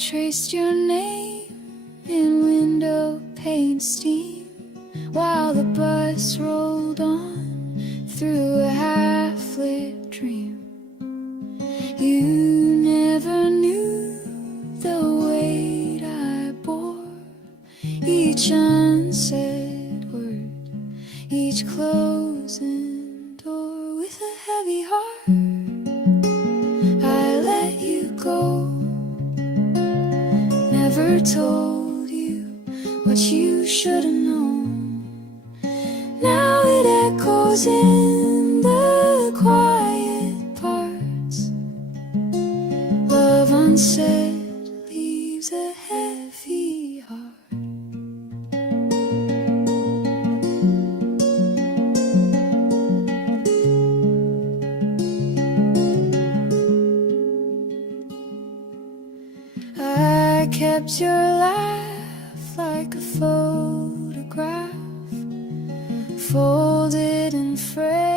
traced your name in window pane steam while the bus rolled on through a half-lit dream. You never knew the weight I bore, each unsaid word, each closing door. With a heavy heart I let you go, never told you what you should have known. Now it echoes in the quiet parts. Love unsaid leaves a heavy heart. I kept your laugh like a photograph, folded and framed